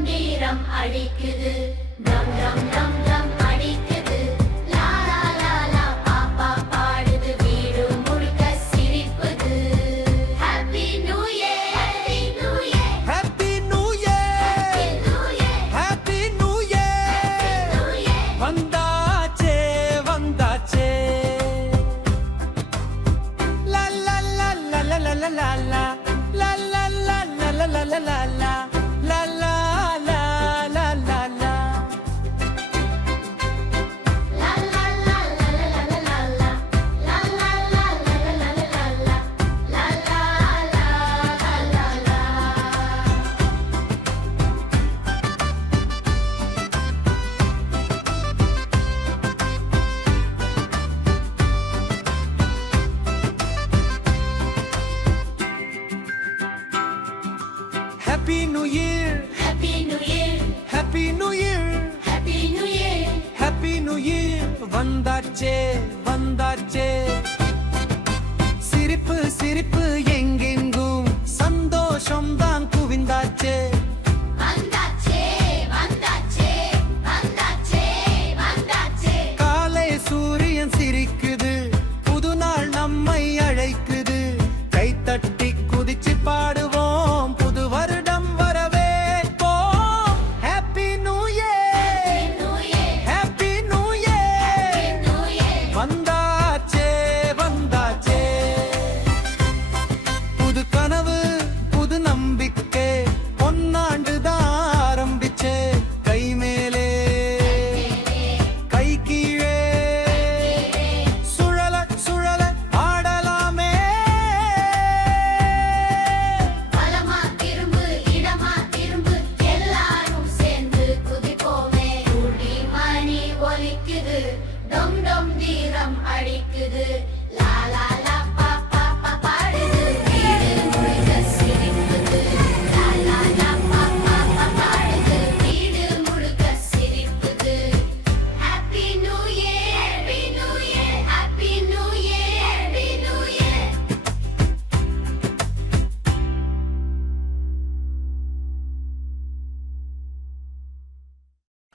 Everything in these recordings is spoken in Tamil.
கம்பீரம் அடிக்குது. டம் டம் டம் டம்.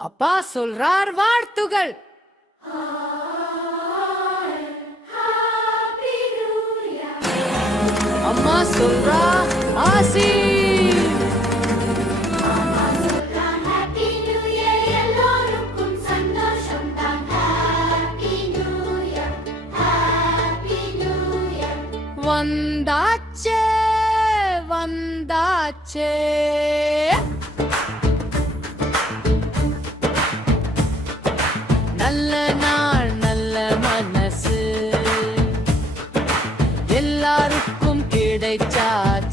அப்பா சொல்றார் வாழ்த்துகள் அம்மா சொல்றார் ஆசி. வந்தாச்சே வந்தாச்சே. எல்லாருக்கும் கிடைச்சார்.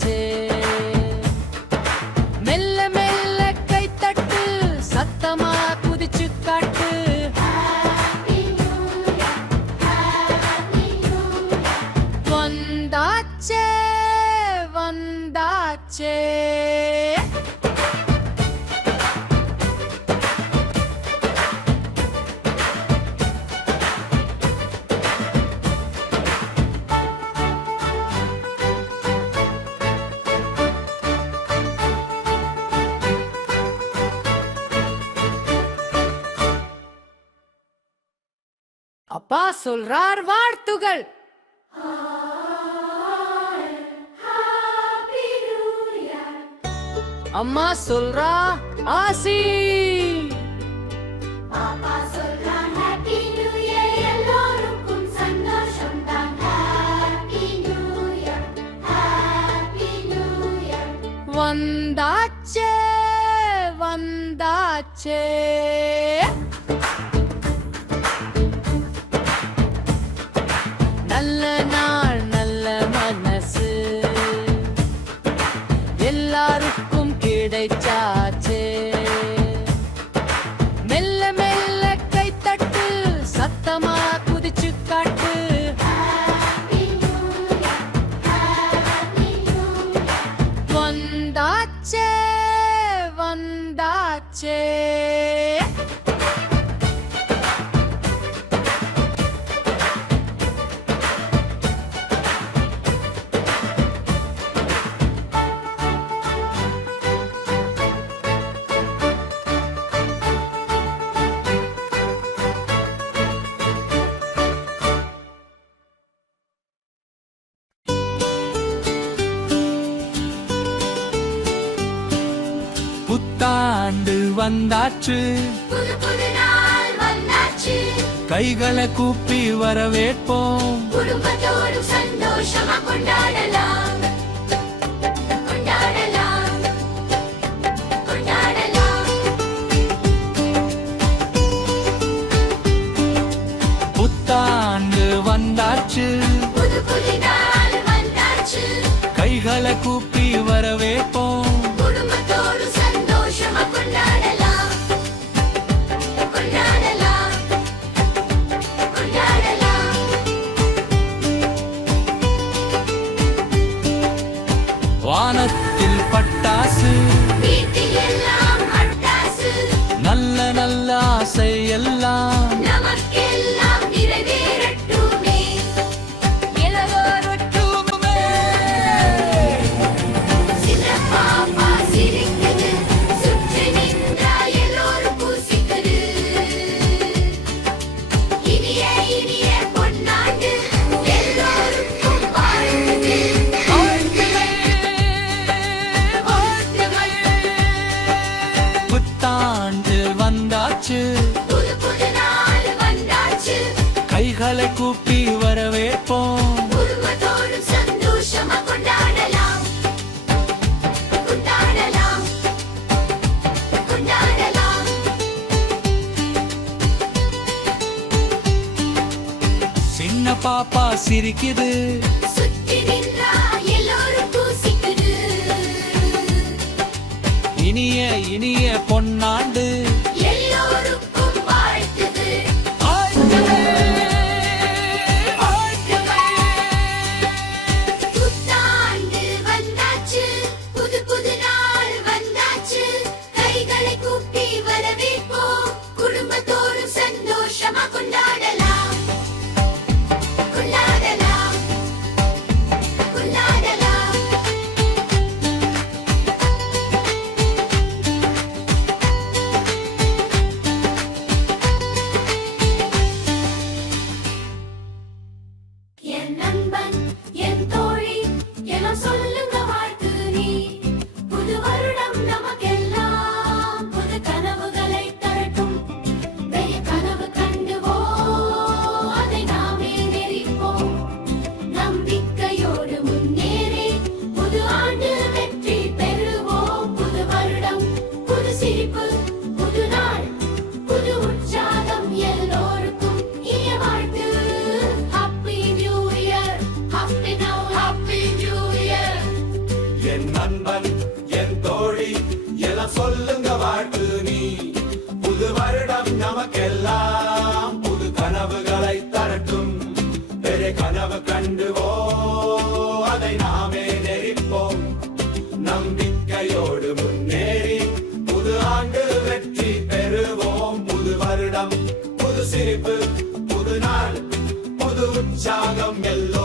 அப்பா சொல்றார் வாழ்த்துகள். அம்மா சொல்றா ஆசி. வந்தாச்சே வந்தாச்சே. nature. வந்தாச்சு. கைகளை கூப்பி வரவேற்போம். குடும்பத்தோடு சந்தோஷமா கொண்டாடலாம். புத்தாண்டு வந்தாச்சு. கைகளை கூப்பி வரவேற்போம். இனிய இனிய பொன்னாண்டு சிரிக்குது. இனிய இனிய பொன்னாண்டு. சொல்லுங்க வாழ்த்து நீ. புது வருடம் நமக்கெல்லாம் புது கனவுகளை தரட்டும். பெரிய கனவு கண்டுவோ அதை நாமே நெறிப்போம். நம்பிக்கையோடு முன்னேறி புது ஆண்டு வெற்றி பெறுவோம். புது வருடம் புது சிரிப்பு புது நாள் புது உற்சாகம் எல்லோ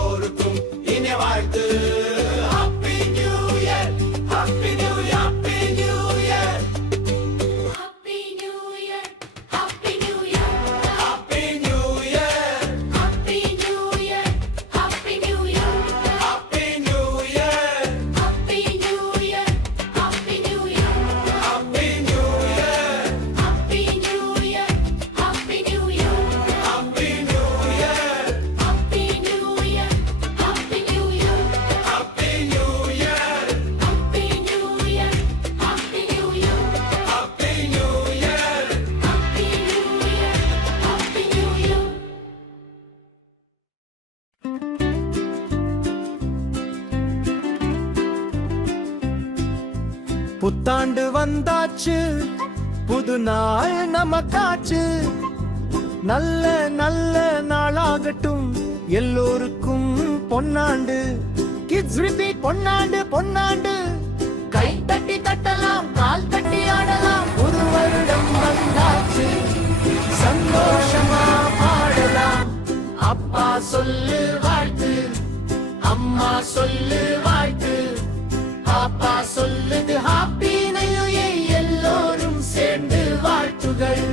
ஆச்சு புது நாள் நமக்காச்சு நல்ல நல்ல நாளாகட்டும் எல்லோருக்கும் பொன்னாண்டு. Kids repeat பொன்னாண்டு பொன்னாண்டு. கை தட்டி தட்டலாம் கால் தட்டி ஆடலாம். ஒரு வருடம் வந்தாச்சு சந்தோஷமா பாடலாம். அப்பா சொல்லு வாழ்த்து அம்மா சொல்லு வாழ்த்து. பாப்பா சொல்லுது ஹாப்பி வாழ்த்துகள்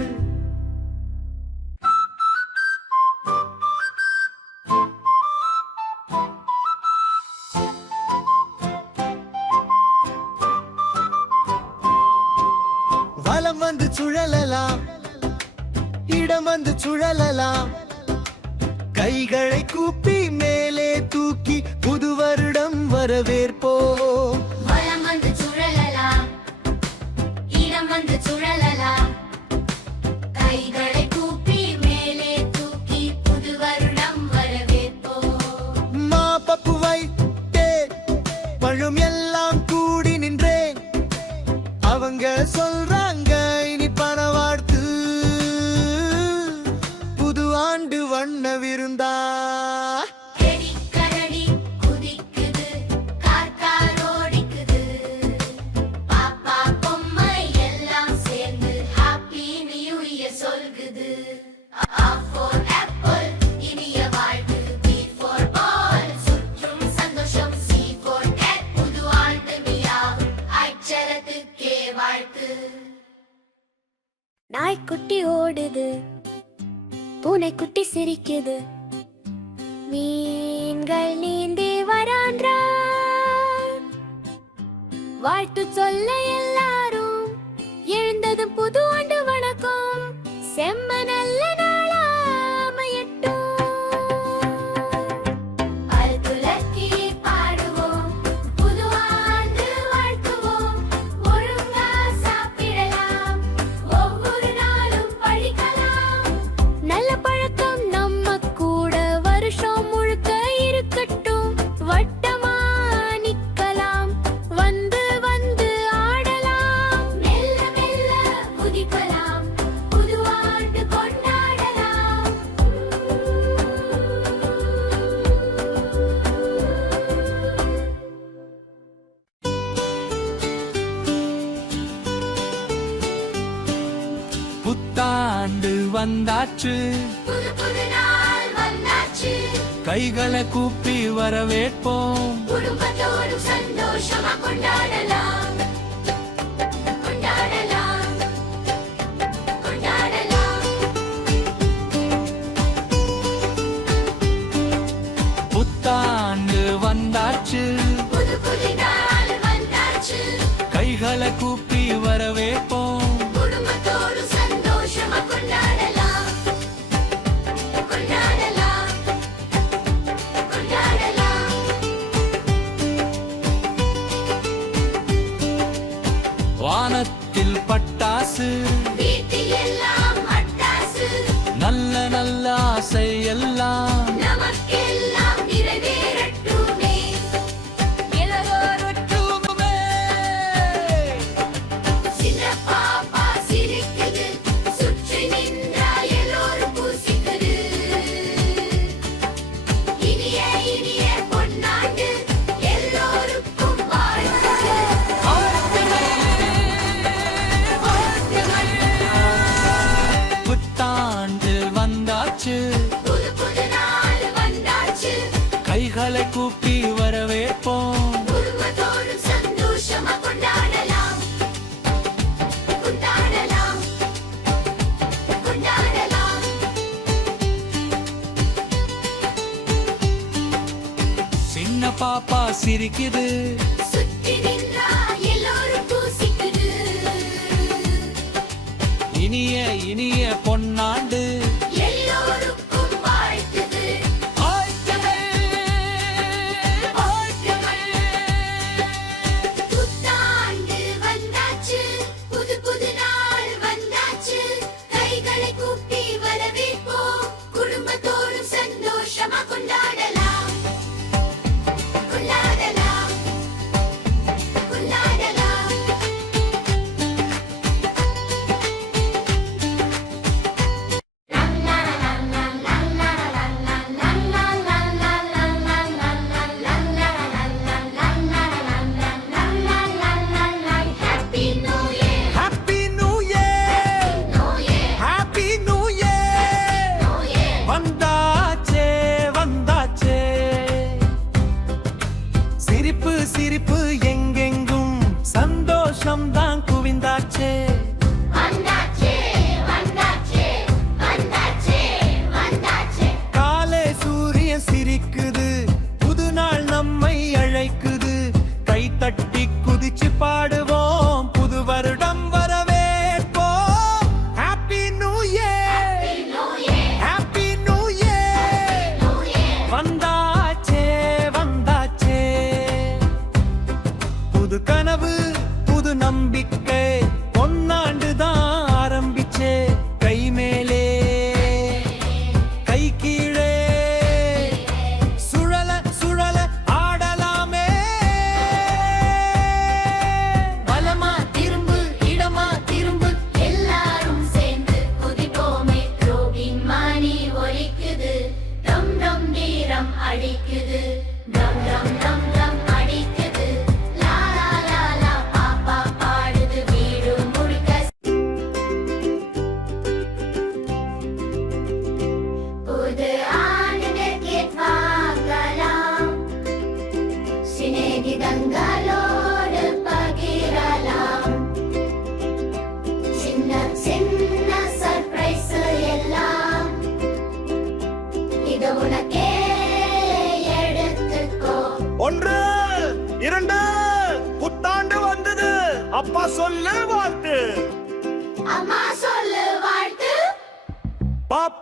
வலம் வந்து சுழலலாம் இடம் வந்து சுழலலாம். கைகளை கூப்பி மேலே தூக்கி புது வருடம் வரவேற்போ வலம் வந்து சுழலலாம் இடம் வந்து சுழலலாம். கைகளை கூப்பி வாழ்த்து சொல்ல எல்லாரும் எழுந்ததும் புது ஆண்டு வந்தாச்சு. கைகளை கூப்பி வரவேற்போம். குடும்பத்தோடு சந்தோஷமா கொண்டாடலாம். புத்தாண்டு வந்தாச்சு. கைகளை கூப்பி அடிக்குது. டம் டம் டம்.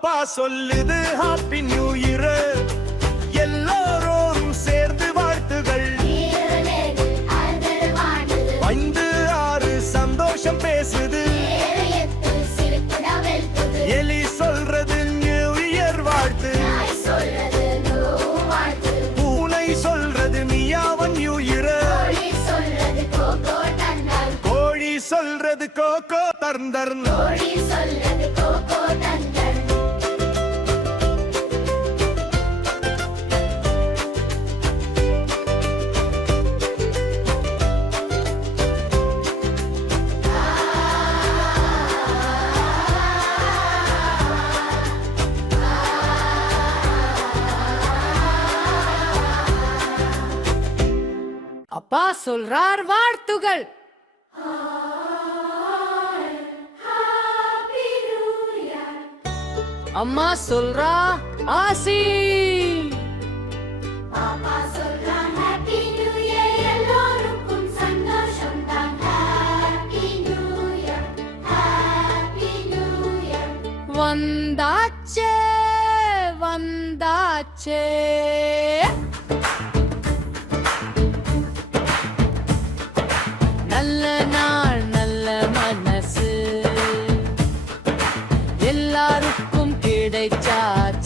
அப்பா சொல்லுது ஹாப்பி நியூ இயர் எல்லாரும் சேர்ந்து வாழ்த்துகள். ஐந்து ஆறு சந்தோஷம் பேசுது. எலி சொல்றது நியூ இயர் வாழ்த்து. பூனை சொல்றது மியாவன் நியூ இயர் கோழி சொல்றது கோகோ தர்ந்தர் கோழி சொல்றது சொல்றார் வாழ்த்துகள். அம்மா சொல்றா ஆசி. வந்தாச்சே வந்தாச்சே. they've taught.